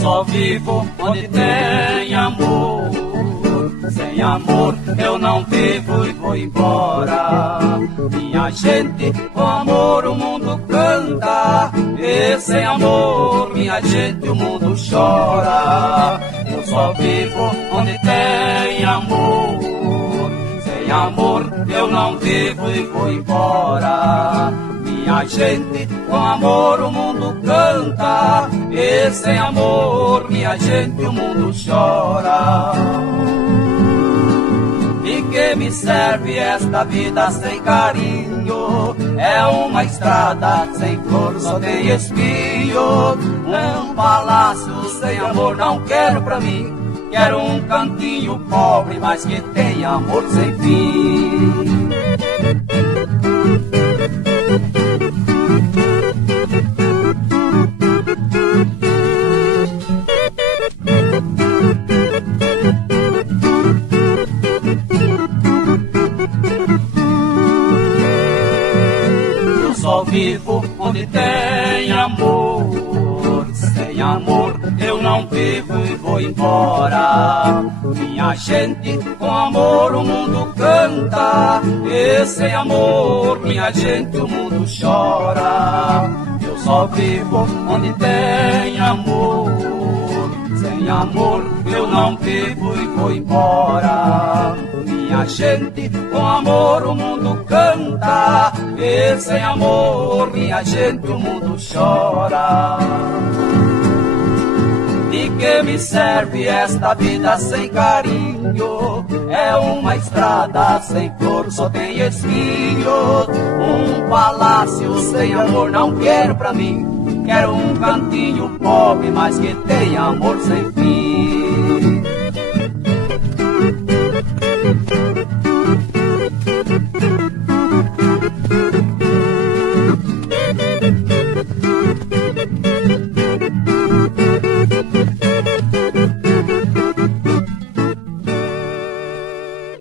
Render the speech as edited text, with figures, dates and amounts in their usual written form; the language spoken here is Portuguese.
Só vivo onde tem amor. Sem amor eu não vivo e vou embora. Minha gente, com amor o mundo canta. E sem amor, minha gente, o mundo chora. Eu só vivo onde tem amor. Sem amor eu não vivo e vou embora. Minha gente, com amor o mundo canta. E sem amor, minha gente, o mundo chora. De que me serve esta vida sem carinho? É uma estrada sem flor, só tem espinho. É um palácio sem amor, não quero pra mim. Quero um cantinho pobre, mas que tenha amor sem fim. Só vivo onde tem amor. Sem amor eu não vivo e vou embora. Minha gente, com amor o mundo canta. E sem amor, minha gente, o mundo chora. Eu só vivo onde tem amor. Sem amor eu não vivo e vou embora. Minha gente, com amor o mundo canta. E sem amor, minha gente, o mundo chora. De que me serve esta vida sem carinho? É uma estrada sem flor, só tem espinho. Um palácio sem amor não quero pra mim. Quero um cantinho pobre, mas que tenha amor sem fim.